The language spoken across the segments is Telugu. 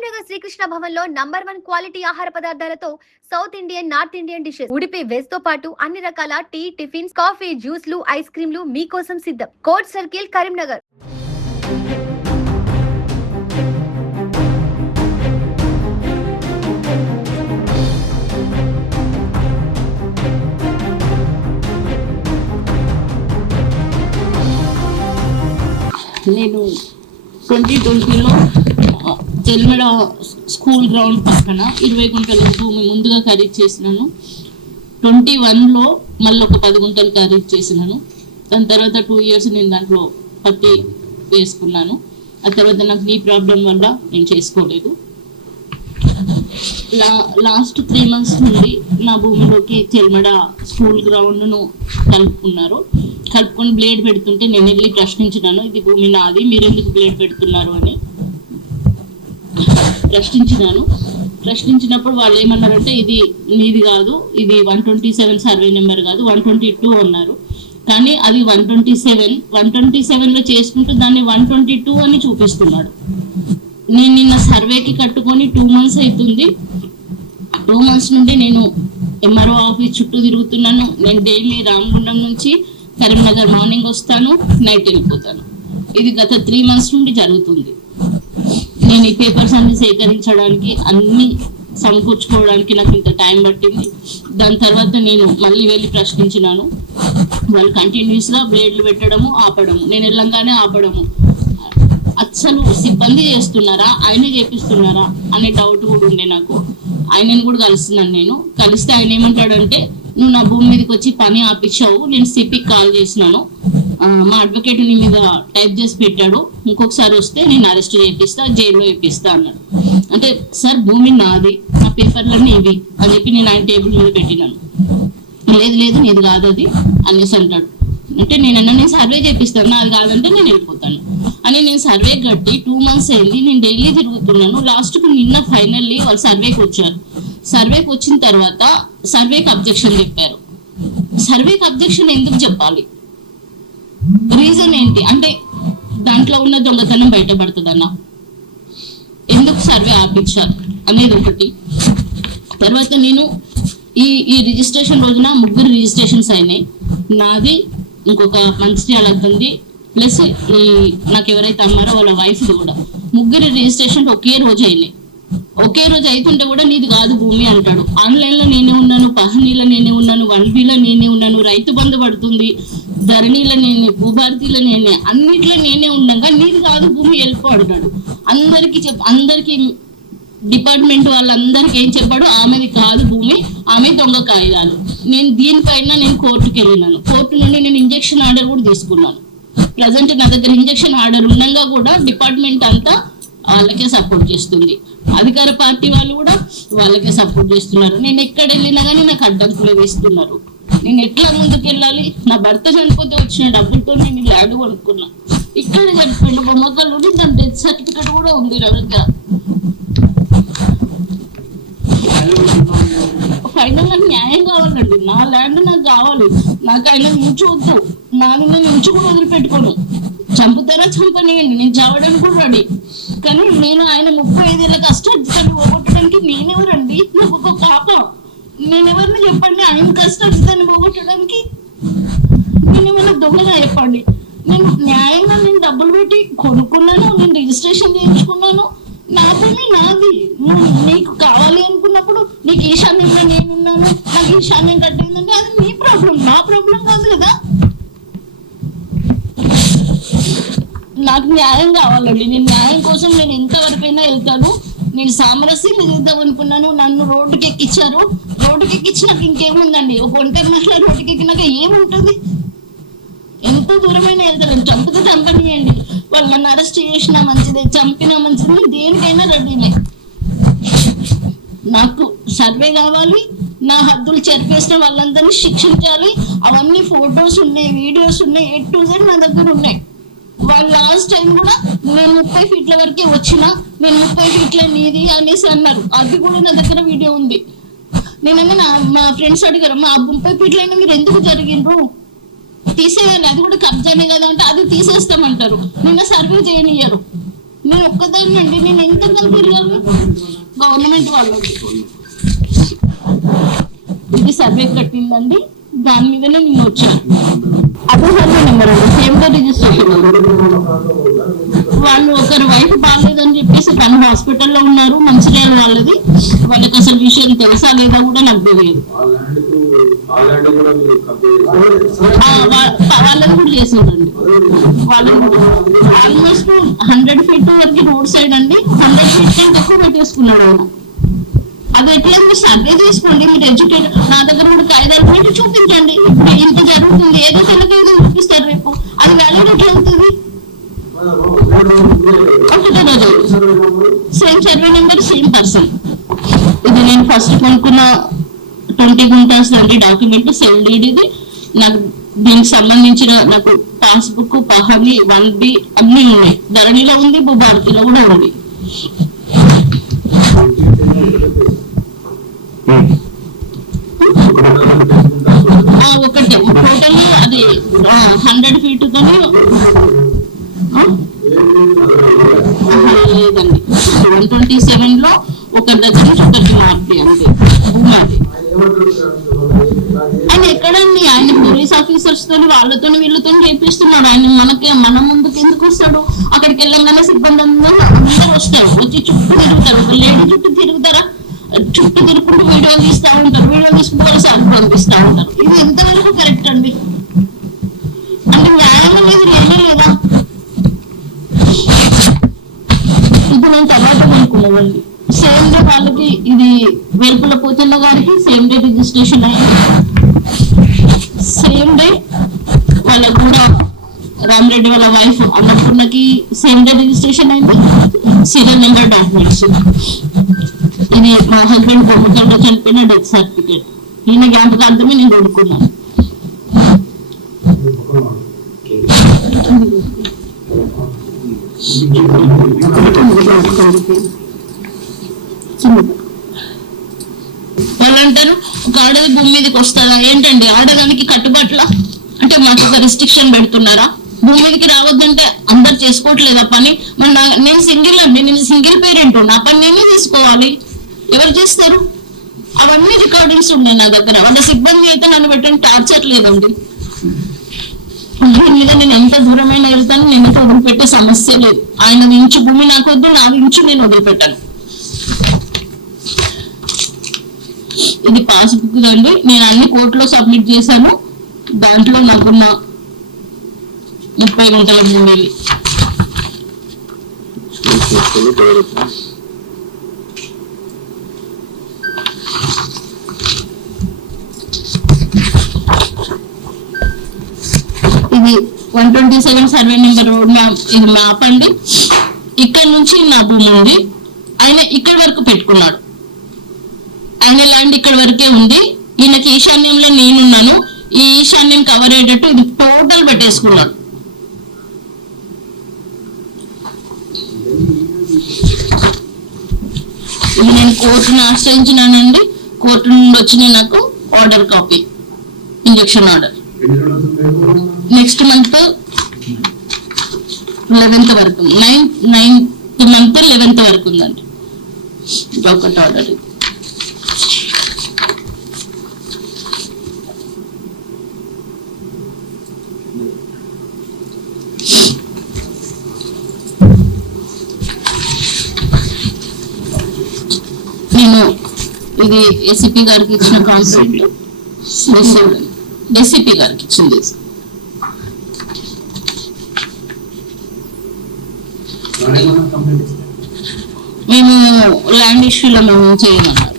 కరీంనగర్ శ్రీకృష్ణ భవన్ లో #1 క్వాలిటీ ఆహార పదార్థాలతో south Indian, north Indian dishes, Udupi veg తో పాటు అన్ని రకాల టీ, టిఫిన్స్, కాఫీ, జ్యూస్లు, ఐస్ క్రీమ్లు మీకోసం సిద్ధం. Court circle, Karimnagar. నేను 2020లో చెల్మెడ స్కూల్ గ్రౌండ్ పక్కన 20 గుంటల భూమి ముందుగా ఖరీదు చేసినాను. 21లో మళ్ళీ ఒక 10 గుంటలు ఖరీదు చేసినాను. దాని తర్వాత 2 years నేను దాంట్లో పత్తి వేసుకున్నాను. ఆ తర్వాత నాకు నీ ప్రాబ్లం వల్ల నేను చేసుకోలేదు. లాస్ట్ 3 months నుండి నా భూమిలోకి చెల్మెడ స్కూల్ గ్రౌండ్ను కలుపుకొని బ్లేడ్ పెడుతుంటే నేను వెళ్ళి ప్రశ్నించినాను, ఇది భూమి నాది, మీరు ఎందుకు బ్లేడ్ పెడుతున్నారు అని ప్రశ్నించినప్పుడు వాళ్ళు ఏమన్నారంటే, ఇది నీది కాదు, ఇది 127 సర్వే నెంబర్ కాదు, 122 అన్నారు. కానీ అది 127లో చేసుకుంటూ దాన్ని 122 అని చూపిస్తున్నాడు. నేను నిన్న సర్వేకి కట్టుకొని 2 months అవుతుంది. 2 months నుండి నేను MRO ఆఫీస్ చుట్టూ తిరుగుతున్నాను. నేను డైలీ రామగుండం నుంచి కరీంనగర్ మార్నింగ్ వస్తాను, నైట్ వెళ్ళిపోతాను. ఇది గత 3 months నుండి జరుగుతుంది. నేను ఈ పేపర్స్ అన్ని సేకరించడానికి, అన్ని సమకూర్చుకోవడానికి నాకు ఇంత టైం పట్టింది. దాని తర్వాత నేను మళ్ళీ వెళ్ళి ప్రశ్నించినాను. వాళ్ళు కంటిన్యూస్గా బ్లేడ్లు పెట్టడము, ఆపడము, నేను వెళ్ళంగానే ఆపడము. అసలు సిబ్బంది చేస్తున్నారా, ఆయనే చేపిస్తున్నారా అనే డౌట్ కూడా ఉండే నాకు. ఆయనను కూడా కలుస్తున్నాను. నేను కలిస్తే ఆయన ఏమంటాడంటే, నువ్వు నా భూమి మీదకి వచ్చి పని ఆపించావు, నేను సిపికి కాల్ చేసినాను, మా అడ్వకేట్ నీ మీద టైప్ చేసి పెట్టాడు, ఇంకొకసారి వస్తే నేను అరెస్ట్ చేపిస్తా, జైల్లో వేపిస్తా అన్నాడు. అంటే సార్ భూమి నాది, నా పేపర్లన్నీ ఇవి అని చెప్పి నేను ఆయన టేబుల్ మీద పెట్టినాను. లేదు నీది కాదు అది అనేసి అంటాడు. అంటే నేను సర్వే చేపిస్తాను, నాది కాదంటే నేను వెళ్ళిపోతాను అని నేను సర్వే కట్టి 2 months అయింది. నేను డైలీ తిరుగుతున్నాను. లాస్ట్కు నిన్న ఫైనల్లీ వాళ్ళు సర్వేకి వచ్చారు. సర్వేకి వచ్చిన తర్వాత సర్వేకి అబ్జెక్షన్ చెప్పారు. సర్వేకి అబ్జెక్షన్ ఎందుకు చెప్పాలి, రీజన్ ఏంటి అంటే దాంట్లో ఉన్న దొంగతనం బయటపడుతుందన్న, ఎందుకు సర్వే ఆపించారు అనేది ఒకటి. తర్వాత నేను ఈ రిజిస్ట్రేషన్ రోజున 3 రిజిస్ట్రేషన్స్ అయినాయి. నాది, ఇంకొక మంచిర్యాల అద్దంది, ప్లస్ నాకు ఎవరైతే అమ్మారో వాళ్ళ వైఫ్ కూడా. 3 రిజిస్ట్రేషన్ ఒకే రోజు అయినాయి. ఒకే రోజు అవుతుంటే కూడా నీది కాదు భూమి అంటాడు. ఆన్లైన్లో నేనే ఉన్నాను, పహనీలో నేనే ఉన్నాను, 1Bలో నేనే ఉన్నాను, రైతు బంధు పడుతుంది, ధరణిలో నేనే, భూభారతిలో నేనే, అన్నిట్లో నేనే ఉండగా నీది కాదు భూమి వెళ్ళిపో అంటాడు. అందరికీ డిపార్ట్మెంట్ వాళ్ళందరికీ ఏం చెప్పాడు, ఆమెది కాదు భూమి, ఆమె దొంగ కాగితాలు. నేను దీనిపైన కోర్టుకి వెళ్ళినాను. కోర్టు నుండి నేను ఇంజక్షన్ ఆర్డర్ కూడా తీసుకున్నాను. ప్రజెంట్ నా దగ్గర ఇంజక్షన్ ఆర్డర్ ఉండగా కూడా డిపార్ట్మెంట్ అంతా వాళ్ళకే సపోర్ట్ చేస్తుంది. అధికార పార్టీ వాళ్ళు కూడా వాళ్ళకే సపోర్ట్ చేస్తున్నారు. నేను ఎక్కడ వెళ్ళినా కానీ నాకు అడ్డంకులు వేస్తున్నారు. నేను ఎట్లా ముందుకు వెళ్ళాలి? నా భర్త చనిపోతే వచ్చిన డబ్బులతో నేను ల్యాండ్ కొనుక్కున్నా. ఇక్కడ చనిపోయిన బొమ్మకలు ఉండి దాని డెత్ సర్టిఫికెట్ కూడా ఉంది నా దగ్గర. ఫైనల్ నాకు న్యాయం కావాలండి. నా ల్యాండ్ నాకు కావాలి. నాకు ఆయన ఉంచవద్దు, నాది నేను ఉంచు కూడా వదిలిపెట్టుకోను. చంపుతారా చంపనియండి, నేను చావడానికి కూడా రెడీ. కానీ నేను ఆయన 35 ఏళ్ళ కష్టార్జితాన్ని పోగొట్టడానికి నేనెవరండి? నాకు ఒక పాప, నేనెవరిని చెప్పండి? ఆయన కష్టార్జితాన్ని పోగొట్టడానికి నేనేమైనా దొంగగా చెప్పండి? నేను న్యాయంగా డబ్బులు పెట్టి కొనుక్కున్నాను, నేను రిజిస్ట్రేషన్ చేయించుకున్నాను, నా భూమి నాది. నీకు కావాలి అనుకున్నప్పుడు నీకు ఈశాన్యంలో నేనున్నాను, నాకు ఈశాన్యం కట్టేందంటే అది మీ ప్రాబ్లం, నా ప్రాబ్లం కాదు కదా. నాకు న్యాయం కావాలండి. నేను న్యాయం కోసం నేను ఎంతవరకైనా వెళ్తాను. నేను సామరస్యం చేద్దాం అనుకున్నాను, నన్ను రోడ్డుకి ఎక్కించారు. రోడ్డుకి ఎక్కించినాక ఇంకేముందండి, ఒక ఒంటరి మహిళ రోడ్డుకి ఎక్కినాక ఏముంటుంది? ఎంత దూరమైనా వెళ్తారు. చంపితే చంపనియండి, వాళ్ళు నన్ను అరెస్ట్ చేసినా మంచిదే, చంపినా మంచిదే, దేనికైనా రెడీనే. నాకు సర్వే కావాలి, నా హద్దులు చెరిపేసిన వాళ్ళందరినీ శిక్షించాలి. అవన్నీ ఫొటోస్ ఉన్నాయి, వీడియోస్ ఉన్నాయి, A to Z నా దగ్గర ఉన్నాయి. వాళ్ళు లాస్ట్ టైం కూడా నేను 30 feet వరకే వచ్చిన, నేను 30 feet నీది అనేసి అన్నారు. అది కూడా నా దగ్గర వీడియో ఉంది. నేనన్నా మా ఫ్రెండ్స్ అడిగారు, మా 30 feet మీరు ఎందుకు జరిగిండ్రు, తీసేయాలి, అది కూడా కబ్జానే కదా అంటే అది తీసేస్తామంటారు. నిన్న సర్వే చేయనియ్యరు. నేను ఒక్కదాన్ని అండి, నేను ఎంతకాలం తిరగాలి గవర్నమెంట్ వాళ్ళకి. ఇది సర్వే కట్టిందండి, దాని మీదనే నేను వచ్చాను. అదే సర్వే నెంబర్ అండి, సేమ్ డే రిజిస్ట్రేషన్. వాళ్ళు ఒకరి వైఫ్ బాగాలేదని చెప్పేసి తను హాస్పిటల్లో ఉన్నారు, మంచిర్యాల వాళ్ళది. వాళ్ళకి అసలు విషయం తెలుసా లేదా కూడా నాకు తెలియదు. వాళ్ళని కూడా చేసాడండి. వాళ్ళు ఆల్మోస్ట్ 100 feet వరకు రోడ్ సైడ్ అండి, 100 feet కంటే ఎక్కువ పెట్టేసుకున్నాడు ఆయన. అది ఎట్లా మీరు సర్వే చేసుకోండి, మీరు ఎడ్యుకేటెడ్. నా దగ్గర కూడా కాయిదాలు పెట్టి చూపించండి, ఇప్పుడు ఇంత జరుగుతుంది, ఏదో తెలుగు ఏదో చూపిస్తారు, రేపు అది వ్యాలిడ్ ఎట్లా అవుతుంది? ఒకటే రోజు same survey number, same person. ఇది నేను ఫస్ట్ కొనుక్కున్న 20 గుంటాస్ అండి డాక్యుమెంట్, సెల్ డీడ్ ఇది. నాకు దీనికి సంబంధించిన నాకు పాస్బుక్, పహాని, 1B అన్ని ఉన్నాయి. ధరణిలో ఉంది, భూభారతిలో కూడా ఉంది. ఒకటి టోటల్ అది 100 feet తోని లేదండి. 127 లో ఒకరి దగ్గర నుంచి ఒకరికి మార్పి అంతే భూమాది. ఆయన ఎక్కడండి, ఆయన పోలీస్ ఆఫీసర్స్ తోని వాళ్ళతో వీళ్ళతో చేపిస్తున్నాడు. ఆయన మన ముందుకు ఎందుకు వస్తాడు? అక్కడికి వెళ్ళంగానే సిబ్బంది అందరూ వస్తారు, వచ్చి చుట్టూ తిరుగుతారు. ఒక లేడీ చుట్టూ తిరుగుతారా? చుట్టూ తిరుగుకుంటూ వీడియోలు తీస్తూ ఉంటారు, వీడియోలు తీసుకుంటూ వాళ్ళు సార్ పంపిస్తూ ఉంటారు. ఇది ఎంతవరకు కరెక్ట్ అండి? అంటే న్యాయం అనేది లేనే లేదా? ఇప్పుడు నేను టమాటో కొనుక్కున్నామండి, సేమ్ డే వాళ్ళకి ఇది వేల్పుల పోతున్న గారికి సేమ్ డే రిజిస్ట్రేషన్ అయింది. సేమ్ డే వాళ్ళకు కూడా రామరెడ్డి వాళ్ళ వైఫ్ అన్నపూర్ణకి సేమ్ డే రిజిస్ట్రేషన్ అయింది, సీరియల్ నెంబర్ డాక్యుమెంట్స్. ఇది మా హస్బెండ్ బొమ్మకంలో చనిపోయిన డెత్ సర్టిఫికేట్. ఈయన జ్ఞాపకార్థమే నేను కొనుక్కున్నాను. వాళ్ళు అంటారు ఒక ఆడది భూమి మీదకి వస్తారా? ఏంటండి ఆడదానికి కట్టుబాట్ల? అంటే మాకు ఒక రిస్ట్రిక్షన్ పెడుతున్నారా? భూమి మీదకి రావద్దంటే అందరు చేసుకోవట్లేదా పని? మరి నేను సింగిల్ అండి, నేను సింగిల్ పేరెంట్, నా పని నేనే తీసుకోవాలి. ఎవరు చేస్తారు? అవన్నీ రికార్డింగ్స్ ఉన్నాయి నా దగ్గర. వాళ్ళ సిబ్బంది అయితే నన్ను పెట్టని టార్చర్ లేదండి. భూమి మీద నేను ఎంత దూరమైన వెళ్తాను, నేనైతే వదిలిపెట్టే సమస్య లేదు. ఆయన ఇంచు భూమి నాకు వద్దు, నా ఇంచు నేను వదిలిపెట్టాను. ఇది పాస్బుక్ అండి, నేను అన్ని కోర్టులో సబ్మిట్ చేశాను. దాంట్లో నాకున్న 30 గుంటల భూమి. ఇది 127 సర్వే నెంబర్ రోడ్ మ్యాప్. ఇది మ్యాప్ అండి. ఇక్కడ నుంచి నా భూమి ఉంది, ఆయన ఇక్కడ వరకు పెట్టుకున్నాడు. ఆయన ల్యాండ్ ఇక్కడ వరకే ఉంది. ఈయనకి ఈశాన్యంలో నేనున్నాను, ఈ ఈశాన్యం కవర్ అయ్యేటట్టు ఇది టోటల్ పెట్టేసుకున్నాడు. ఇది నేను కోర్టును ఆశ్రయించినానండి. కోర్టు నుండి వచ్చిన నాకు order copy, injection order. Next month 11th వరకు, 9th month 11th వరకు ఉందండి. ఒకటి ఆర్డర్. నేను ఇది ఏసీపీ గారికి ఇచ్చిన కాన్సెప్ట్, డీసీపీ గారికి ఇచ్చింది. మేము ల్యాండ్ ఇష్యూలో మేము చేయమన్నారు.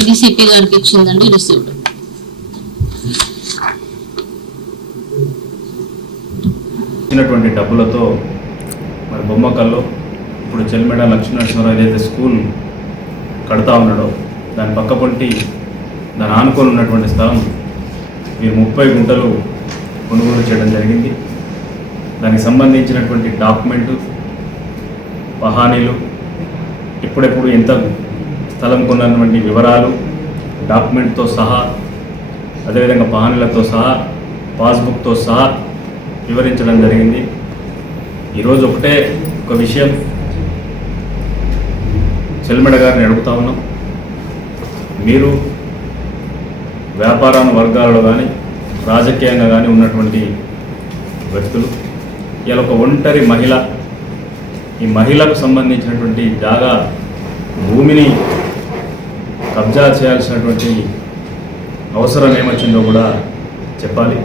ఇది సిపి గారికి ఇచ్చిందండి రిసీవ్డ్. ఇచ్చినటువంటి డబ్బులతో మరి బొమ్మకల్లో ఇప్పుడు చెల్మెడ లక్ష్మీనరసింహరావు ఏదైతే స్కూల్ కడతా ఉన్నాడో దాని పక్క పొంటి దాని ఆనుకొని ఉన్నటువంటి స్థలం మీరు 30 గుంటలు కొనుగోలు చేయడం జరిగింది. దానికి సంబంధించినటువంటి డాక్యుమెంటు, పహానీలు, ఇప్పుడెప్పుడు ఎంత స్థలం కొన్నటువంటి వివరాలు డాక్యుమెంట్తో సహా, అదేవిధంగా పహానీలతో సహా, పాస్బుక్తో సహా వివరించడం జరిగింది. ఈరోజు ఒక విషయం చెల్మెడ గారిని అడుగుతా ఉన్నాం. మీరు వ్యాపార వర్గాలలో కానీ రాజకీయంగా కానీ ఉన్నటువంటి వ్యక్తులు, ఇలా ఒక ఒంటరి మహిళ, ఈ మహిళకు సంబంధించినటువంటి జాగా భూమిని కబ్జా చేయాల్సినటువంటి అవసరం ఏమొచ్చిందో కూడా చెప్పాలి.